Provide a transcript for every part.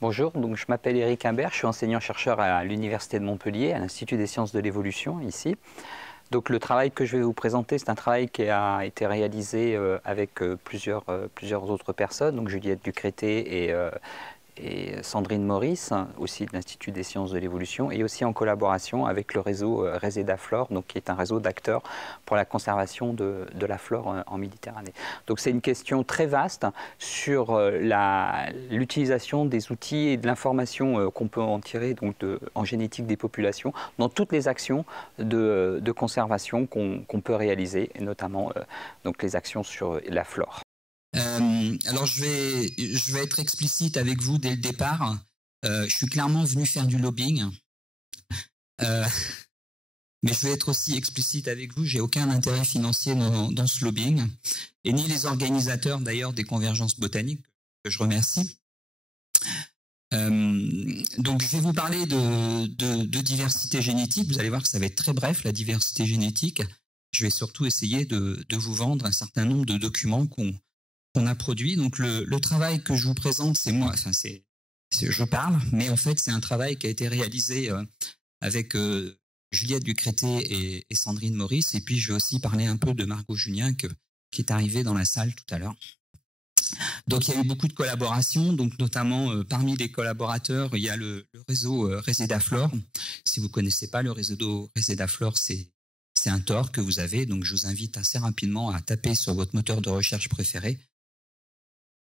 Bonjour, donc je m'appelle Éric Imbert, je suis enseignant-chercheur à l'Université de Montpellier, à l'Institut des sciences de l'évolution, ici. Donc le travail que je vais vous présenter, c'est un travail qui a été réalisé avec plusieurs autres personnes, donc Juliette Ducrété et Sandrine Maurice, aussi de l'Institut des sciences de l'évolution, et aussi en collaboration avec le réseau Résédaflore, donc qui est un réseau d'acteurs pour la conservation de la flore en Méditerranée. Donc c'est une question très vaste sur l'utilisation des outils et de l'information qu'on peut en tirer donc en génétique des populations dans toutes les actions de conservation qu'on peut réaliser, et notamment donc les actions sur la flore. Alors je vais être explicite avec vous dès le départ. Je suis clairement venu faire du lobbying, mais je vais être aussi explicite avec vous. J'ai aucun intérêt financier dans ce lobbying, et ni les organisateurs d'ailleurs des convergences botaniques que je remercie. Donc je vais vous parler de diversité génétique. Vous allez voir que ça va être très bref, la diversité génétique. Je vais surtout essayer de vous vendre un certain nombre de documents qu'on a produit. Donc le travail que je vous présente, c'est moi, enfin je parle, mais en fait c'est un travail qui a été réalisé avec Juliette Ducrété et Sandrine Maurice, et puis je vais aussi parler un peu de Margot Julien qui est arrivée dans la salle tout à l'heure. Donc il y a eu beaucoup de collaborations, donc notamment parmi les collaborateurs, il y a le réseau Résédaflore. Si vous ne connaissez pas le réseau Résédaflore, c'est un tort que vous avez, donc je vous invite assez rapidement à taper sur votre moteur de recherche préféré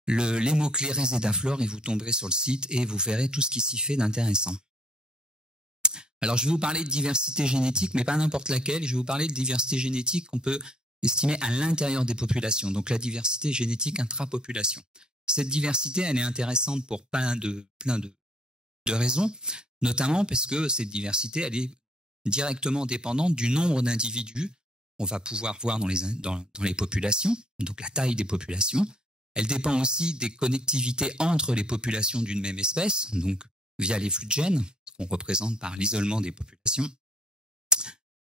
les mots-clés Résédaflore et vous tomberez sur le site et vous verrez tout ce qui s'y fait d'intéressant. Alors je vais vous parler de diversité génétique, mais pas n'importe laquelle. Je vais vous parler de diversité génétique qu'on peut estimer à l'intérieur des populations, donc la diversité génétique intrapopulation. Cette diversité, elle est intéressante pour plein de raisons, notamment parce que cette diversité, elle est directement dépendante du nombre d'individus qu'on va pouvoir voir dans les populations, donc la taille des populations. Elle dépend aussi des connectivités entre les populations d'une même espèce, donc via les flux de gènes, qu'on représente par l'isolement des populations.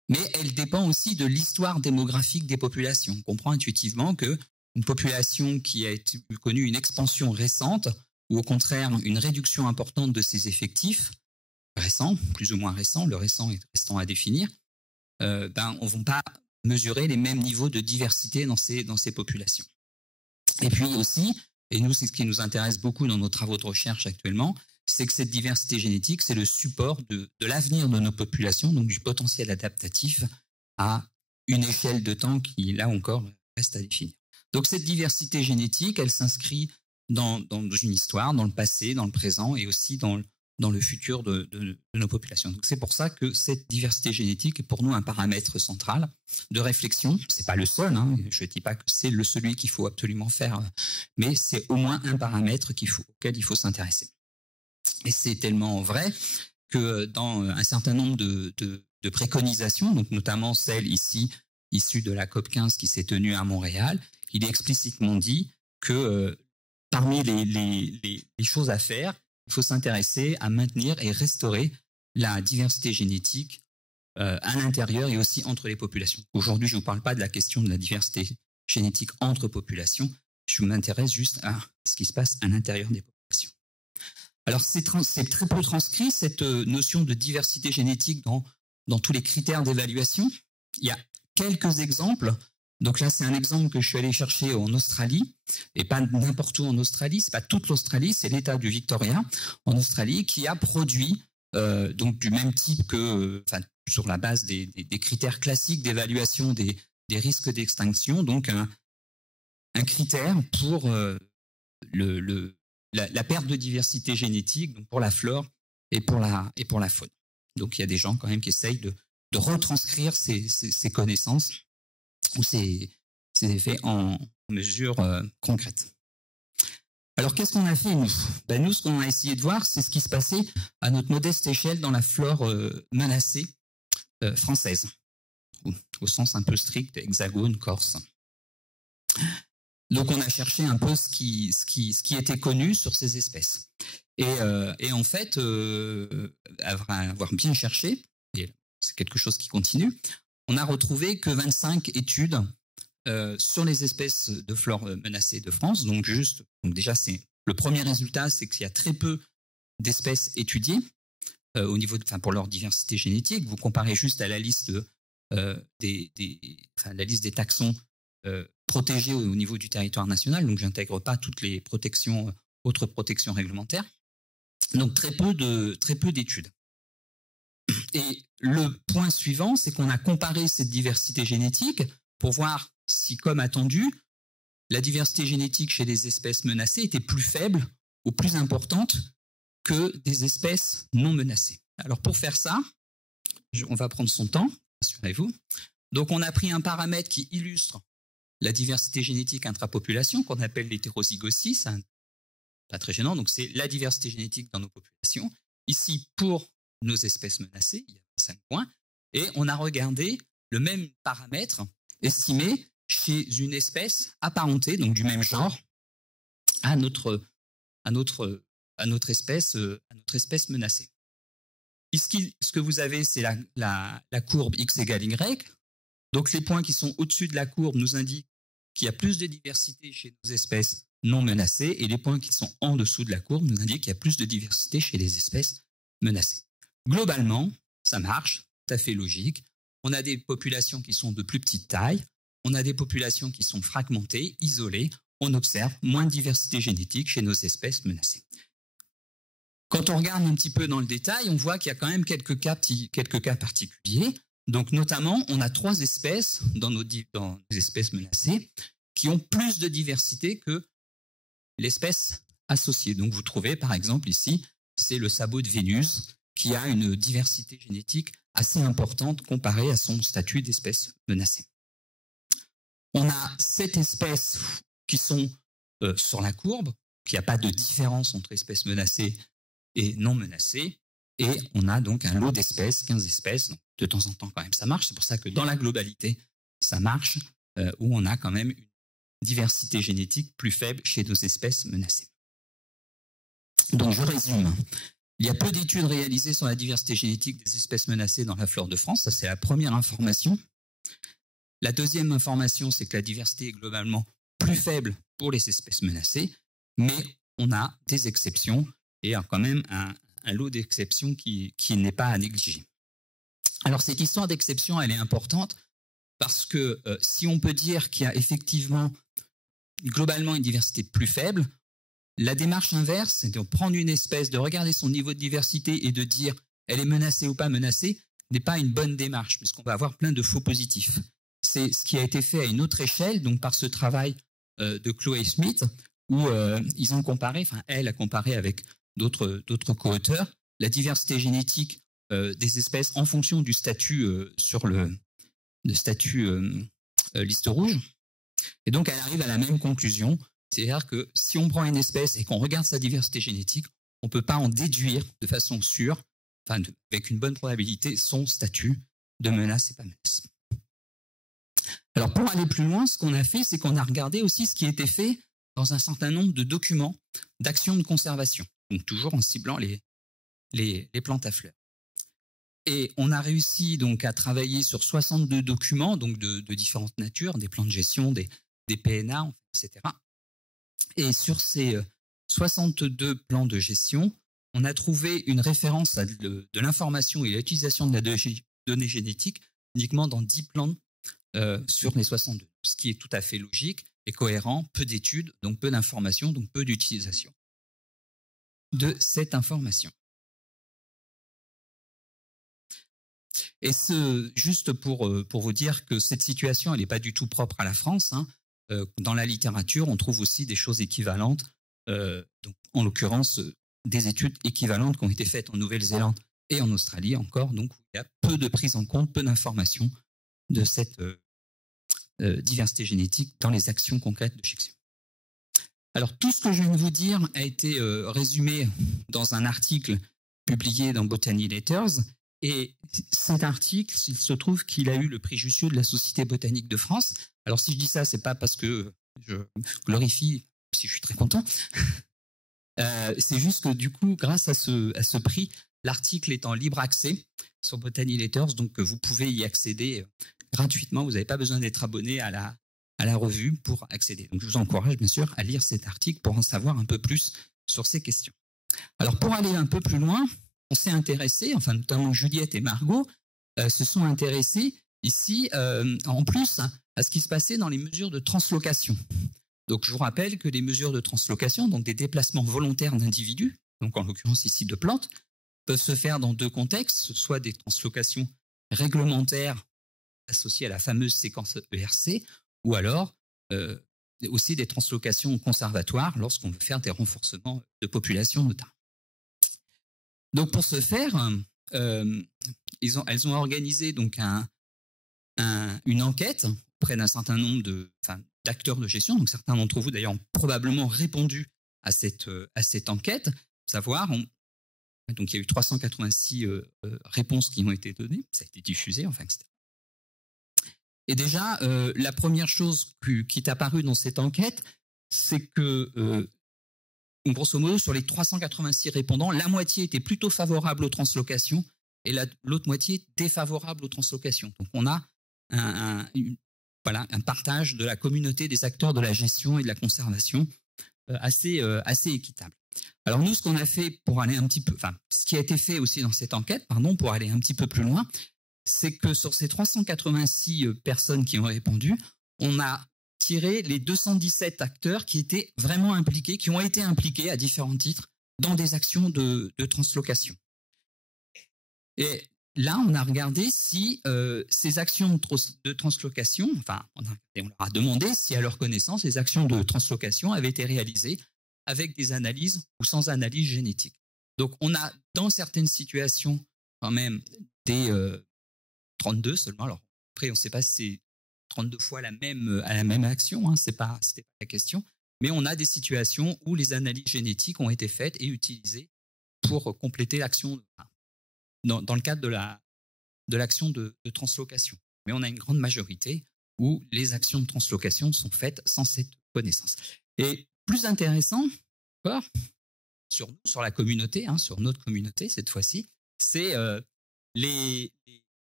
Mais elle dépend aussi de l'histoire démographique des populations. On comprend intuitivement qu'une population qui a connu une expansion récente, ou au contraire une réduction importante de ses effectifs, récents, plus ou moins récents, le récent est restant à définir, on ne va pas mesurer les mêmes niveaux de diversité dans ces populations. Et puis aussi, et nous, c'est ce qui nous intéresse beaucoup dans nos travaux de recherche actuellement, c'est que cette diversité génétique, c'est le support de l'avenir de nos populations, donc du potentiel adaptatif à une échelle de temps qui, là encore, reste à définir. Donc cette diversité génétique, elle s'inscrit dans une histoire, dans le passé, dans le présent et aussi dans le futur de nos populations. Donc c'est pour ça que cette diversité génétique est pour nous un paramètre central de réflexion. C'est pas le seul, hein, je ne dis pas que c'est celui qu'il faut absolument faire, mais c'est au moins un paramètre auquel il faut s'intéresser. Et c'est tellement vrai que dans un certain nombre de préconisations, donc notamment celle ici issue de la COP15 qui s'est tenue à Montréal, il est explicitement dit que parmi les choses à faire, il faut s'intéresser à maintenir et restaurer la diversité génétique à l'intérieur et aussi entre les populations. Aujourd'hui, je ne vous parle pas de la question de la diversité génétique entre populations, je m'intéresse juste à ce qui se passe à l'intérieur des populations. Alors, c'est très peu transcrit, cette notion de diversité génétique dans tous les critères d'évaluation. Il y a quelques exemples. Donc là, c'est un exemple que je suis allé chercher en Australie, et pas n'importe où en Australie, c'est pas toute l'Australie, c'est l'État du Victoria en Australie qui a produit, donc du même type que, sur la base des critères classiques d'évaluation des risques d'extinction, donc un critère pour la perte de diversité génétique, donc pour la flore et pour la faune. Donc il y a des gens quand même qui essayent de retranscrire ces connaissances ou ces effets en mesures concrètes. Alors, qu'est-ce qu'on a fait, nous ? Nous, ce qu'on a essayé de voir, c'est ce qui se passait à notre modeste échelle dans la flore menacée française, au sens un peu strict, hexagone, corse. Donc, on a cherché un peu ce qui était connu sur ces espèces. Et en fait, avoir bien cherché, et c'est quelque chose qui continue, on a retrouvé que 25 études sur les espèces de flore menacées de France. Donc déjà, le premier résultat, c'est qu'il y a très peu d'espèces étudiées au niveau pour leur diversité génétique. Vous comparez juste à la liste la liste des taxons protégés au niveau du territoire national. Donc, j'intègre pas toutes les protections, autres protections réglementaires. Donc, très peu d'études. Et le point suivant, c'est qu'on a comparé cette diversité génétique pour voir si, comme attendu, la diversité génétique chez les espèces menacées était plus faible ou plus importante que des espèces non menacées. Alors pour faire ça, on va prendre son temps, assurez-vous. Donc on a pris un paramètre qui illustre la diversité génétique intrapopulation, qu'on appelle l'hétérozygosie, c'est pas très gênant, donc c'est la diversité génétique dans nos populations. Ici, pour nos espèces menacées, il y a 5 points, et on a regardé le même paramètre estimé chez une espèce apparentée, donc du même genre, à notre espèce menacée. Ici, ce que vous avez, c'est la courbe x égale y. Donc les points qui sont au-dessus de la courbe nous indiquent qu'il y a plus de diversité chez nos espèces non menacées, et les points qui sont en dessous de la courbe nous indiquent qu'il y a plus de diversité chez les espèces menacées. Globalement, ça marche, tout à fait logique. On a des populations qui sont de plus petite taille, on a des populations qui sont fragmentées, isolées, on observe moins de diversité génétique chez nos espèces menacées. Quand on regarde un petit peu dans le détail, on voit qu'il y a quand même quelques cas particuliers. Donc notamment, on a 3 espèces dans les espèces menacées qui ont plus de diversité que l'espèce associée. Donc vous trouvez par exemple ici, c'est le sabot de Vénus qui a une diversité génétique assez importante comparée à son statut d'espèce menacée. On a 7 espèces qui sont sur la courbe, qu'il n'y a pas de différence entre espèces menacées et non menacées, et on a donc un lot d'espèces, 15 espèces, donc de temps en temps quand même ça marche, c'est pour ça que dans la globalité ça marche, où on a quand même une diversité génétique plus faible chez nos espèces menacées. Donc je résume, il y a peu d'études réalisées sur la diversité génétique des espèces menacées dans la flore de France, ça c'est la première information. La deuxième information, c'est que la diversité est globalement plus faible pour les espèces menacées, mais on a des exceptions et quand même un lot d'exceptions qui n'est pas à négliger. Alors cette histoire d'exception, elle est importante parce que si on peut dire qu'il y a effectivement globalement une diversité plus faible, la démarche inverse, c'est de prendre une espèce, de regarder son niveau de diversité et de dire elle est menacée ou pas menacée, n'est pas une bonne démarche puisqu'on va avoir plein de faux positifs. C'est ce qui a été fait à une autre échelle, donc par ce travail de Chloé Smith, où ils ont comparé, enfin elle a comparé avec d'autres co-auteurs, la diversité génétique des espèces en fonction du statut sur le statut liste rouge. Et donc elle arrive à la même conclusion, c'est-à-dire que si on prend une espèce et qu'on regarde sa diversité génétique, on ne peut pas en déduire de façon sûre, avec une bonne probabilité, son statut de menace et pas menace. Alors pour aller plus loin, ce qu'on a fait, c'est qu'on a regardé aussi ce qui était fait dans un certain nombre de documents d'actions de conservation, donc toujours en ciblant les plantes à fleurs. Et on a réussi donc à travailler sur 62 documents, donc de différentes natures, des plans de gestion, des PNA, etc. Et sur ces 62 plans de gestion, on a trouvé une référence à de l'information et l'utilisation de la donnée génétique uniquement dans 10 plans sur les 62, ce qui est tout à fait logique et cohérent, peu d'études, donc peu d'informations, donc peu d'utilisation de cette information. Et juste pour vous dire que cette situation, elle n'est pas du tout propre à la France. Dans la littérature, on trouve aussi des choses équivalentes, donc, en l'occurrence des études équivalentes qui ont été faites en Nouvelle-Zélande et en Australie encore, donc il y a peu de prise en compte, peu d'informations de cette diversité génétique dans les actions concrètes de Shakespeare. Alors tout ce que je viens de vous dire a été résumé dans un article publié dans Botany Letters, et cet article, il se trouve qu'il a eu le prix Jussieu de la Société botanique de France. Alors si je dis ça, c'est pas parce que je glorifie, si je suis très content, c'est juste que du coup, grâce à ce prix, l'article est en libre accès sur Botany Letters, donc vous pouvez y accéder gratuitement, vous n'avez pas besoin d'être abonné à la revue pour accéder. Donc je vous encourage bien sûr à lire cet article pour en savoir un peu plus sur ces questions. Alors, pour aller un peu plus loin, on s'est intéressé, enfin notamment Juliette et Margot, se sont intéressés ici, en plus, à ce qui se passait dans les mesures de translocation. Donc, je vous rappelle que les mesures de translocation, donc des déplacements volontaires d'individus, donc en l'occurrence ici de plantes, peuvent se faire dans deux contextes, soit des translocations réglementaires associées à la fameuse séquence ERC, ou alors aussi des translocations conservatoires lorsqu'on veut faire des renforcements de population notamment. Donc pour ce faire, elles ont organisé donc une enquête auprès d'un certain nombre d'acteurs de gestion. Donc certains d'entre vous d'ailleurs ont probablement répondu à cette enquête. Savoir, donc il y a eu 386 réponses qui ont été données, ça a été diffusé, enfin, etc. Et déjà, la première chose qui est apparue dans cette enquête, c'est que grosso modo, sur les 386 répondants, la moitié était plutôt favorable aux translocations et l'autre moitié défavorable aux translocations. Donc, on a un partage de la communauté des acteurs de la gestion et de la conservation assez équitable. Alors, nous, ce qu'on a fait pour aller un petit peu, ce qui a été fait aussi dans cette enquête, pour aller un petit peu plus loin, c'est que sur ces 386 personnes qui ont répondu, on a tiré les 217 acteurs qui étaient vraiment impliqués, qui ont été impliqués à différents titres dans des actions de translocation. Et là, on a regardé si ces actions de translocation, on leur a demandé si à leur connaissance, les actions de translocation avaient été réalisées avec des analyses ou sans analyse génétique. Donc, on a dans certaines situations quand même des 32 seulement. Alors, après, on ne sait pas si c'est 32 fois à la même action, hein, c'était pas la question, mais on a des situations où les analyses génétiques ont été faites et utilisées pour compléter l'action dans le cadre de l'action de translocation. Mais on a une grande majorité où les actions de translocation sont faites sans cette connaissance. Et plus intéressant encore, sur la communauté, sur notre communauté cette fois-ci, c'est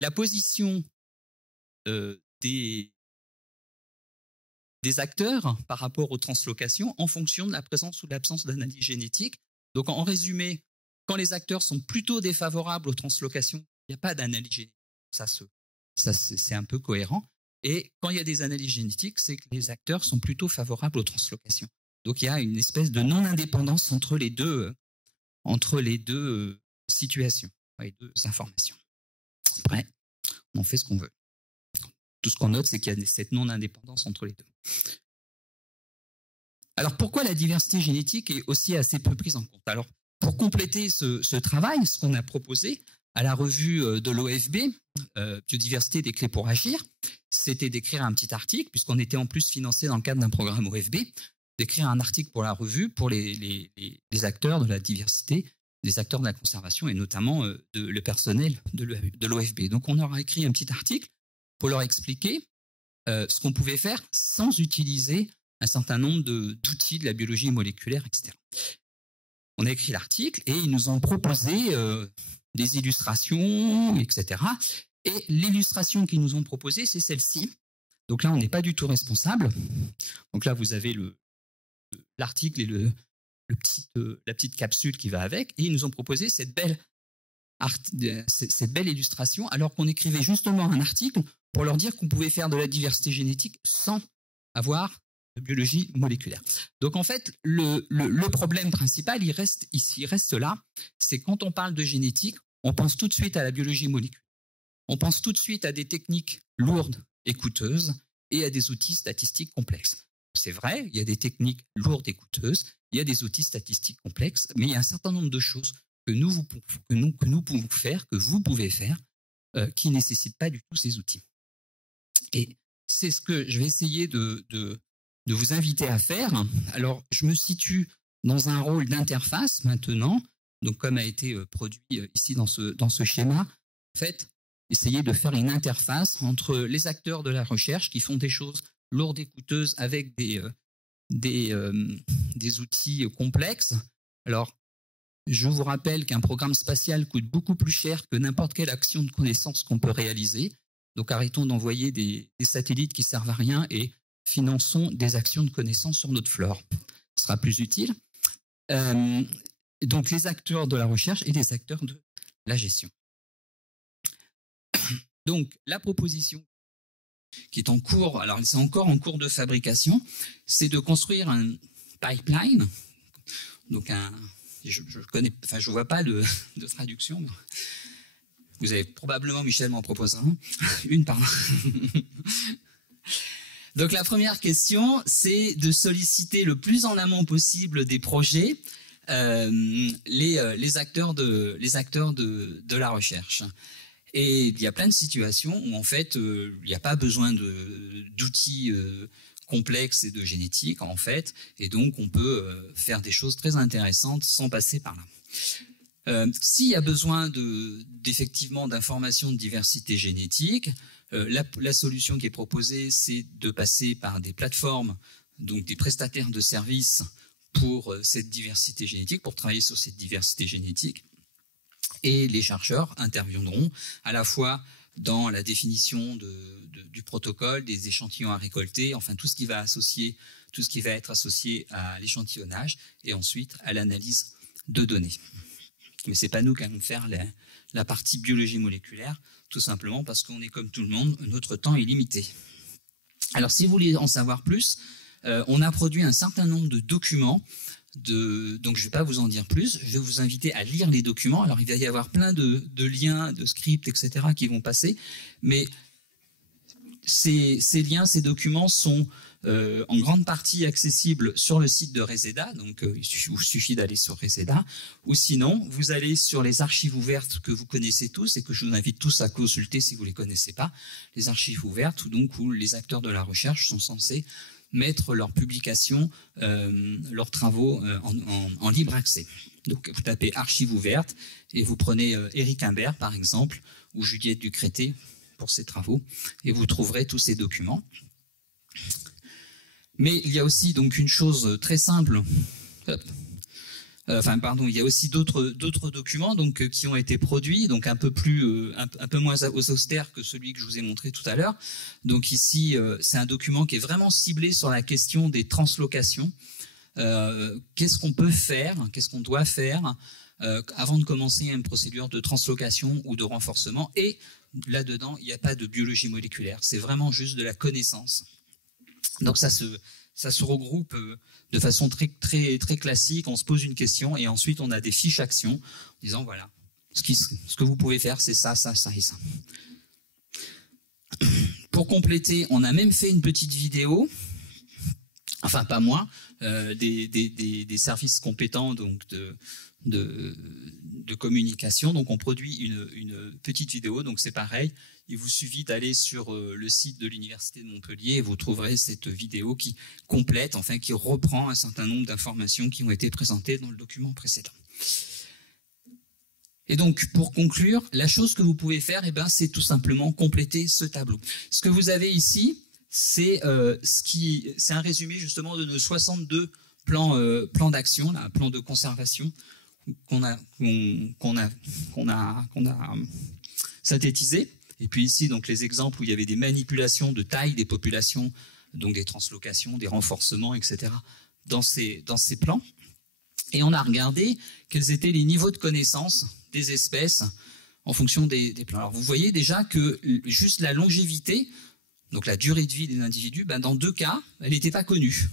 la position des acteurs par rapport aux translocations en fonction de la présence ou de l'absence d'analyse génétique. Donc, en résumé, quand les acteurs sont plutôt défavorables aux translocations, il n'y a pas d'analyse génétique. Ça, c'est un peu cohérent. Et quand il y a des analyses génétiques, c'est que les acteurs sont plutôt favorables aux translocations. Donc, il y a une espèce de non-indépendance entre les deux situations, les deux informations. Après, on fait ce qu'on veut. Tout ce qu'on note, c'est qu'il y a cette non-indépendance entre les deux. Alors, pourquoi la diversité génétique est aussi assez peu prise en compte? Alors, pour compléter ce travail, ce qu'on a proposé à la revue de l'OFB, Biodiversité des clés pour agir, c'était d'écrire un petit article, puisqu'on était en plus financé dans le cadre d'un programme OFB, d'écrire un article pour la revue pour les acteurs de la diversité, les acteurs de la conservation et notamment le personnel de l'OFB. Donc, on aura écrit un petit article pour leur expliquer ce qu'on pouvait faire sans utiliser un certain nombre d'outils de la biologie moléculaire, etc. On a écrit l'article et ils nous ont proposé des illustrations, etc. Et l'illustration qu'ils nous ont proposée, c'est celle-ci. Donc là, on n'est pas du tout responsable. Donc là, vous avez l'article et la petite capsule qui va avec. Et ils nous ont proposé cette belle illustration, alors qu'on écrivait justement un article pour leur dire qu'on pouvait faire de la diversité génétique sans avoir de biologie moléculaire. Donc en fait, le problème principal, il reste là, c'est quand on parle de génétique, on pense tout de suite à la biologie moléculaire. On pense tout de suite à des techniques lourdes et coûteuses et à des outils statistiques complexes. C'est vrai, il y a des techniques lourdes et coûteuses, il y a des outils statistiques complexes, mais il y a un certain nombre de choses que nous pouvons faire, que vous pouvez faire, qui ne nécessitent pas du tout ces outils. Et c'est ce que je vais essayer de vous inviter à faire. Alors, je me situe dans un rôle d'interface maintenant, donc comme a été produit ici dans ce schéma. En fait, essayer de faire une interface entre les acteurs de la recherche qui font des choses lourdes et coûteuses avec des outils complexes. Alors, je vous rappelle qu'un programme spatial coûte beaucoup plus cher que n'importe quelle action de connaissance qu'on peut réaliser. Donc, arrêtons d'envoyer des satellites qui ne servent à rien et finançons des actions de connaissance sur notre flore. Ce sera plus utile. donc les acteurs de la recherche et les acteurs de la gestion. Donc la proposition qui est en cours, alors c'est encore en cours de fabrication, c'est de construire un pipeline, donc je vois pas de traduction, mais vous avez probablement, Michel m'en propose une, pardon. Donc la première question, c'est de solliciter le plus en amont possible des projets les acteurs de la recherche. Et il y a plein de situations où en fait il n'y a pas besoin d'outils complexes et de génétique en fait, et donc on peut faire des choses très intéressantes sans passer par là. S'il y a besoin d'effectivement d'informations de diversité génétique, la solution qui est proposée, c'est de passer par des plateformes, donc des prestataires de services pour cette diversité génétique, pour travailler sur cette diversité génétique. Et les chercheurs interviendront à la fois dans la définition du protocole, des échantillons à récolter, enfin tout ce qui va être associé à l'échantillonnage et ensuite à l'analyse de données. Mais c'est pas nous qui allons faire la partie biologie moléculaire, tout simplement parce qu'on est comme tout le monde, notre temps est limité. Alors si vous voulez en savoir plus, on a produit un certain nombre de documents, donc je ne vais pas vous en dire plus, je vais vous inviter à lire les documents. Alors il va y avoir plein de liens, de scripts, etc. qui vont passer, mais ces liens, ces documents sont en grande partie accessibles sur le site de Reseda, donc il vous suffit d'aller sur Reseda, ou sinon vous allez sur les archives ouvertes que vous connaissez tous et que je vous invite tous à consulter si vous ne les connaissez pas, les archives ouvertes où les acteurs de la recherche sont censés mettre leurs publications, leurs travaux en libre accès. Donc vous tapez archives ouvertes et vous prenez Éric Imbert par exemple, ou Juliette Ducrété pour ses travaux, et vous trouverez tous ces documents. Mais il y a aussi donc une chose très simple. Il y a aussi d'autres documents donc qui ont été produits, donc un peu moins austère que celui que je vous ai montré tout à l'heure. Donc ici, c'est un document qui est vraiment ciblé sur la question des translocations. Qu'est-ce qu'on peut faire, qu'est-ce qu'on doit faire avant de commencer une procédure de translocation ou de renforcement. Et là-dedans, il n'y a pas de biologie moléculaire, c'est vraiment juste de la connaissance. Donc ça se regroupe de façon très, très, très classique. On se pose une question et ensuite on a des fiches actions en disant voilà, ce que vous pouvez faire, c'est ça, ça, ça et ça. Pour compléter, on a même fait une petite vidéo, enfin pas moi, des services compétents donc de communication. Donc on produit une petite vidéo, donc c'est pareil. Il vous suffit d'aller sur le site de l'Université de Montpellier et vous trouverez cette vidéo qui complète, enfin qui reprend un certain nombre d'informations qui ont été présentées dans le document précédent. Et donc, pour conclure, la chose que vous pouvez faire, c'est tout simplement compléter ce tableau. Ce que vous avez ici, c'est un résumé justement de nos 62 plans d'action, plans de conservation qu'on a synthétisés. Et puis ici, donc les exemples où il y avait des manipulations de taille des populations, donc des translocations, des renforcements, etc. dans ces plans. Et on a regardé quels étaient les niveaux de connaissance des espèces en fonction des plans. Alors vous voyez déjà que juste la longévité, donc la durée de vie des individus, dans 2 cas, elle n'était pas connue.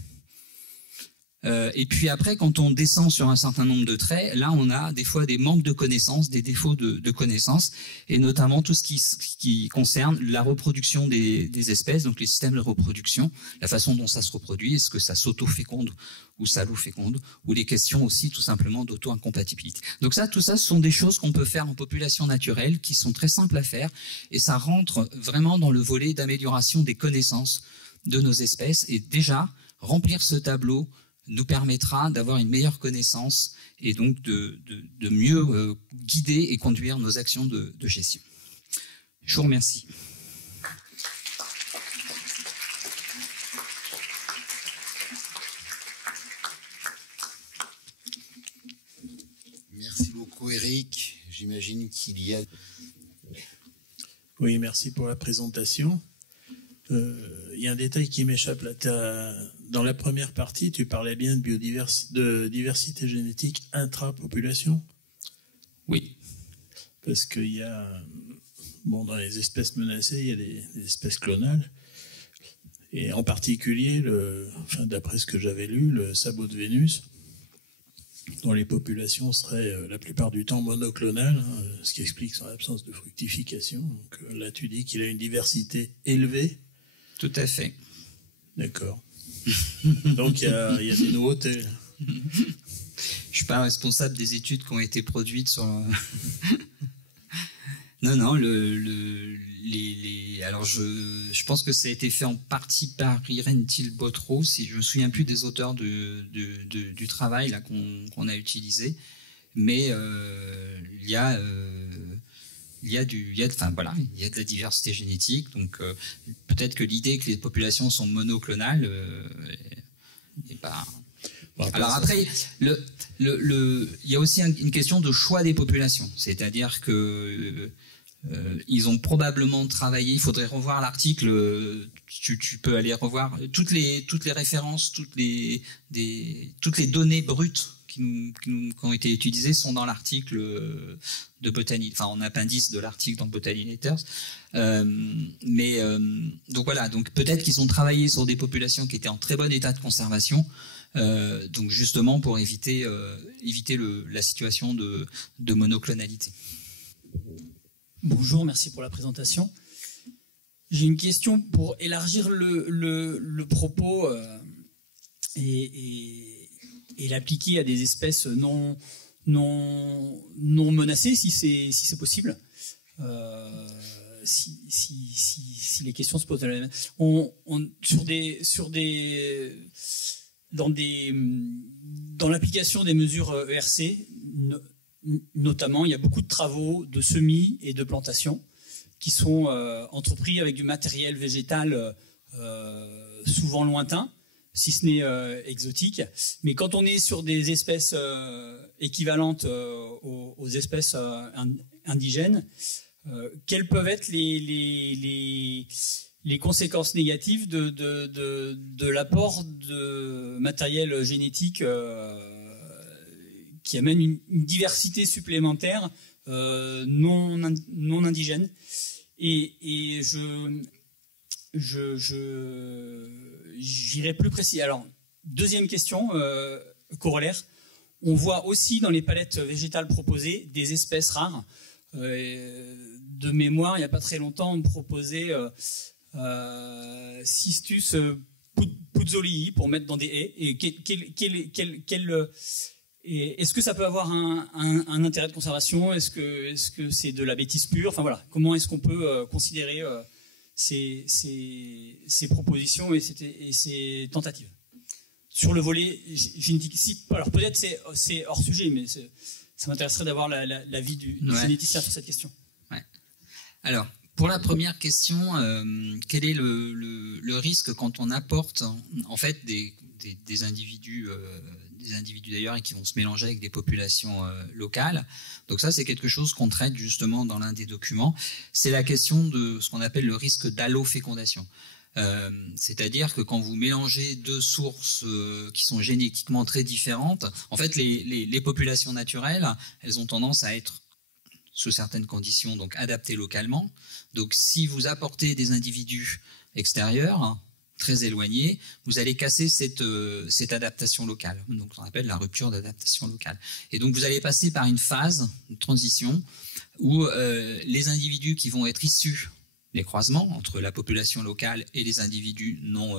Et puis après, quand on descend sur un certain nombre de traits, là on a des fois des manques de connaissances, des défauts de connaissances, et notamment tout ce qui concerne la reproduction des espèces, donc les systèmes de reproduction, la façon dont ça se reproduit, est-ce que ça s'auto-féconde ou s'allo-féconde, ou les questions aussi tout simplement d'auto-incompatibilité. Donc tout ça, ce sont des choses qu'on peut faire en population naturelle, qui sont très simples à faire, et ça rentre vraiment dans le volet d'amélioration des connaissances de nos espèces, et déjà, remplir ce tableau nous permettra d'avoir une meilleure connaissance et donc de mieux guider et conduire nos actions de gestion. Je vous remercie. Merci beaucoup Eric. J'imagine qu'il y a... Oui, merci pour la présentation. Il y a un détail qui m'échappe là. dans la première partie, tu parlais bien de diversité génétique intrapopulation. Oui. Parce qu'il y a, bon, dans les espèces menacées, il y a des espèces clonales. Et en particulier, d'après ce que j'avais lu, le sabot de Vénus, dont les populations seraient la plupart du temps monoclonales, hein, ce qui explique son absence de fructification. Donc là, tu dis qu'il a une diversité élevée. Tout à fait. D'accord. Donc il y a des nouveautés. Je suis pas responsable des études qui ont été produites sur. Non, alors je pense que ça a été fait en partie par Irène Thiel-Bottereau, si je me souviens plus des auteurs du travail là qu'on a utilisé, mais il y a de la diversité génétique, donc peut-être que l'idée que les populations sont monoclonales n'est pas. Alors après, il y a aussi une question de choix des populations, c'est-à-dire que ils ont probablement travaillé. Il faudrait revoir l'article. Tu peux aller revoir toutes les références, toutes les données brutes qui ont été utilisées sont dans l'article de Botany, enfin en appendice de l'article dans Botany Letters. Donc voilà. Donc peut-être qu'ils ont travaillé sur des populations qui étaient en très bon état de conservation. Donc justement pour éviter la situation de monoclonalité. Bonjour, merci pour la présentation. J'ai une question pour élargir le propos et l'appliquer à des espèces non menacées, si c'est possible. Si les questions se posent de la même. Dans l'application des mesures ERC, notamment, il y a beaucoup de travaux de semis et de plantation qui sont entrepris avec du matériel végétal souvent lointain, si ce n'est exotique. Mais quand on est sur des espèces équivalentes aux espèces indigènes, quelles peuvent être les conséquences négatives de l'apport de matériel génétique qui amène une diversité supplémentaire non indigène. Et j'irai plus précis. Alors, deuxième question, corollaire. On voit aussi dans les palettes végétales proposées des espèces rares. De mémoire, il n'y a pas très longtemps, on me proposait Cistus puzzolii pour mettre dans des haies. Et est-ce que ça peut avoir un intérêt de conservation? Est-ce que c'est de la bêtise pure? Enfin voilà, comment est-ce qu'on peut considérer ces propositions et ces tentatives sur le volet génétique? Alors peut-être c'est hors sujet, mais ça m'intéresserait d'avoir l'avis du généticien sur cette question. Ouais. Alors pour la première question, quel est le risque quand on apporte en fait des individus d'ailleurs et qui vont se mélanger avec des populations locales. Donc ça, c'est quelque chose qu'on traite justement dans l'un des documents. C'est la question de ce qu'on appelle le risque d'allofécondation. C'est-à-dire que quand vous mélangez deux sources qui sont génétiquement très différentes, en fait, les populations naturelles, elles ont tendance à être sous certaines conditions donc adaptées localement. Donc si vous apportez des individus extérieurs, très éloigné, vous allez casser cette adaptation locale. Donc, on appelle la rupture d'adaptation locale. Et donc, vous allez passer par une phase de transition où les individus qui vont être issus des croisements entre la population locale et les individus non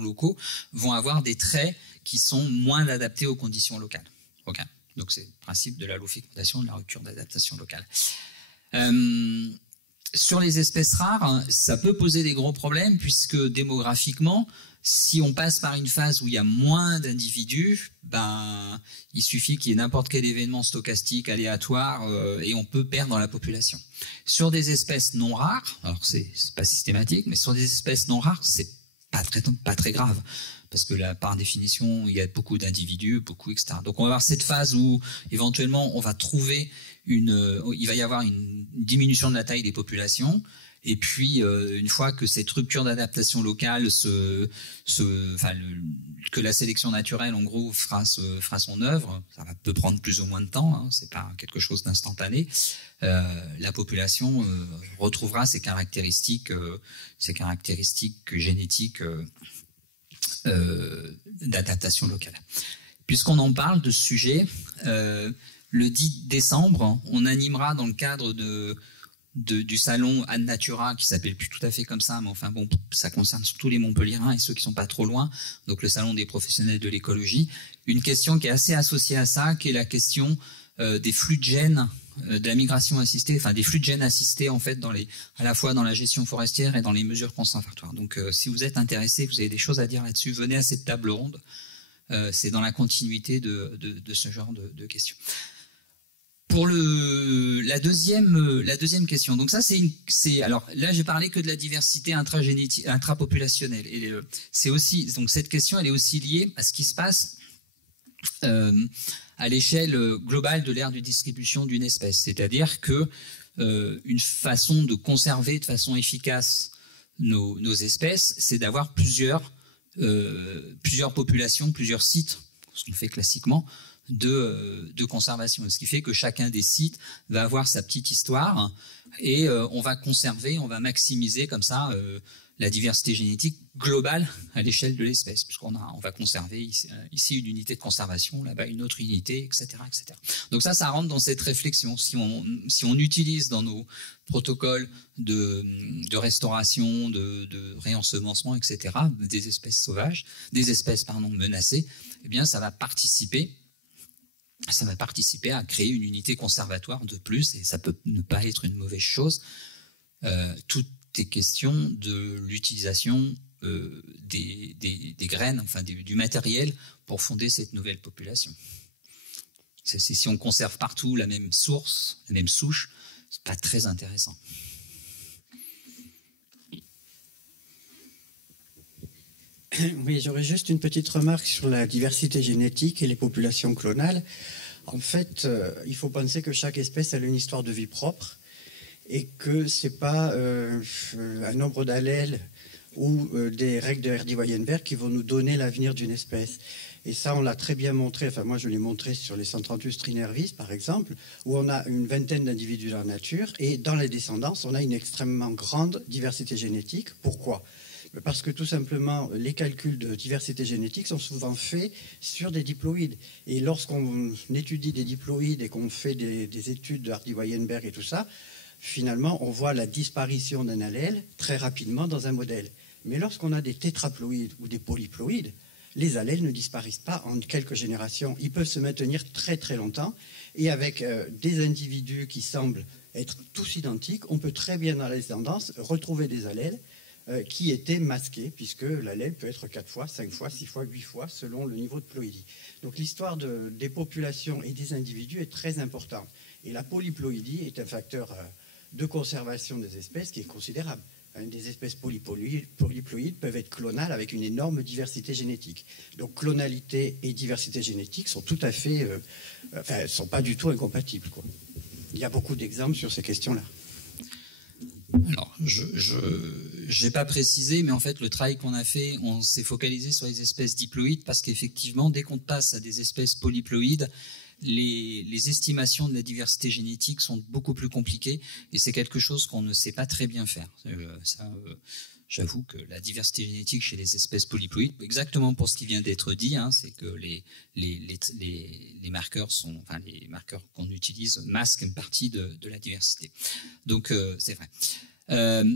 locaux vont avoir des traits qui sont moins adaptés aux conditions locales. Okay. Donc, c'est le principe de l'allofécondation, de la rupture d'adaptation locale. Sur les espèces rares, ça peut poser des gros problèmes puisque démographiquement, si on passe par une phase où il y a moins d'individus, il suffit qu'il y ait n'importe quel événement stochastique aléatoire et on peut perdre la population. Sur des espèces non rares, alors c'est pas systématique, mais sur des espèces non rares, c'est pas très grave. Parce que là, par définition, il y a beaucoup d'individus, etc. Donc on va avoir cette phase où éventuellement on va trouver il va y avoir une diminution de la taille des populations Et puis, une fois que cette rupture d'adaptation locale que la sélection naturelle, en gros, fera son œuvre, ça peut prendre plus ou moins de temps, hein, c'est pas quelque chose d'instantané, la population retrouvera ses caractéristiques génétiques d'adaptation locale. Puisqu'on en parle de ce sujet, le 10 décembre, on animera dans le cadre du salon Ad Natura, qui s'appelle plus tout à fait comme ça, mais enfin bon, ça concerne surtout les Montpelliérains et ceux qui sont pas trop loin, donc le salon des professionnels de l'écologie, une question qui est assez associée à ça, qui est la question des flux de gènes, de la migration assistée, enfin des flux de gènes assistés en fait à la fois dans la gestion forestière et dans les mesures conservatoires. Donc si vous êtes intéressé, vous avez des choses à dire là-dessus, venez à cette table ronde, c'est dans la continuité de ce genre de questions. Pour la deuxième question, donc ça alors là j'ai parlé que de la diversité intrapopulationnelle et c'est aussi, donc cette question elle est aussi liée à ce qui se passe à l'échelle globale de l'aire de distribution d'une espèce, c'est-à-dire que une façon de conserver de façon efficace nos espèces, c'est d'avoir plusieurs populations, plusieurs sites, ce qu'on fait classiquement, de conservation. Ce qui fait que chacun des sites va avoir sa petite histoire et on va conserver, on va maximiser comme ça la diversité génétique globale à l'échelle de l'espèce, puisqu'on va conserver ici une unité de conservation, là-bas une autre unité, etc., etc. Donc ça rentre dans cette réflexion. Si on utilise dans nos protocoles de restauration, de réensemencement, etc., des espèces sauvages, des espèces menacées, eh bien ça va participer à créer une unité conservatoire de plus, et ça peut ne pas être une mauvaise chose. Tout est question de l'utilisation des graines, enfin du matériel pour fonder cette nouvelle population. Si on conserve partout la même source, la même souche, c'est pas très intéressant. Oui, j'aurais juste une petite remarque sur la diversité génétique et les populations clonales. En fait, il faut penser que chaque espèce a une histoire de vie propre et que ce n'est pas un nombre d'allèles ou des règles de Hardy-Weinberg qui vont nous donner l'avenir d'une espèce. Et ça, on l'a très bien montré, enfin moi je l'ai montré sur les Centranthus trinervis par exemple, où on a une vingtaine d'individus dans la nature et dans les descendances, on a une extrêmement grande diversité génétique. Pourquoi ? Parce que tout simplement, les calculs de diversité génétique sont souvent faits sur des diploïdes. Et lorsqu'on étudie des diploïdes et qu'on fait des études de Hardy-Weinberg et tout ça, finalement, on voit la disparition d'un allèle très rapidement dans un modèle. Mais lorsqu'on a des tétraploïdes ou des polyploïdes, les allèles ne disparaissent pas en quelques générations. Ils peuvent se maintenir très très longtemps. Et avec des individus qui semblent être tous identiques, on peut très bien dans les tendances retrouver des allèles qui étaient masqués, puisque l'allèle peut être 4 fois, 5 fois, 6 fois, 8 fois, selon le niveau de ploïdie. Donc l'histoire des populations et des individus est très importante. Et la polyploïdie est un facteur de conservation des espèces qui est considérable. Des espèces polyploïdes peuvent être clonales avec une énorme diversité génétique. Donc clonalité et diversité génétique sont tout à fait... sont pas du tout incompatibles, quoi. Il y a beaucoup d'exemples sur ces questions-là. Alors, je n'ai pas précisé, mais en fait, le travail qu'on a fait, on s'est focalisé sur les espèces diploïdes parce qu'effectivement, dès qu'on passe à des espèces polyploïdes, les estimations de la diversité génétique sont beaucoup plus compliquées et c'est quelque chose qu'on ne sait pas très bien faire. J'avoue que la diversité génétique chez les espèces polyploïdes, exactement pour ce qui vient d'être dit, hein, c'est que les marqueurs les marqueurs qu'on utilise masquent une partie de la diversité. Donc c'est vrai.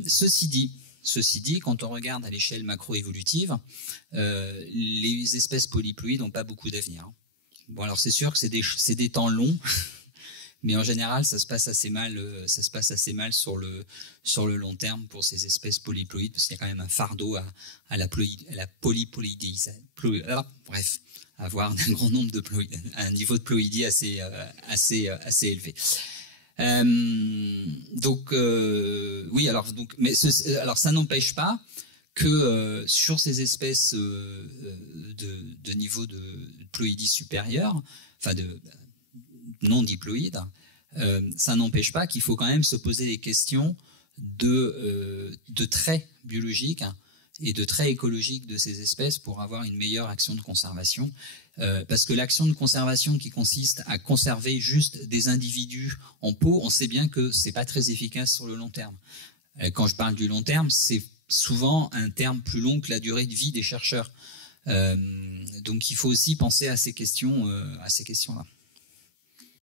Ceci dit, quand on regarde à l'échelle macroévolutive, les espèces polyploïdes n'ont pas beaucoup d'avenir. Hein. Bon, alors c'est sûr que c'est des temps longs. Mais en général, ça se passe assez mal sur le long terme pour ces espèces polyploïdes, parce qu'il y a quand même un fardeau à la polyploïdie. Bref, avoir un grand nombre de ploïdes, un niveau de ploïdie assez élevé. Mais ça n'empêche pas que sur ces espèces de niveau de ploïdie supérieur, enfin non diploïdes, ça n'empêche pas qu'il faut quand même se poser des questions de traits biologiques et de traits écologiques de ces espèces pour avoir une meilleure action de conservation. Parce que l'action de conservation qui consiste à conserver juste des individus en pot, on sait bien que c'est pas très efficace sur le long terme. Quand je parle du long terme, c'est souvent un terme plus long que la durée de vie des chercheurs. Donc il faut aussi penser à ces questions-là.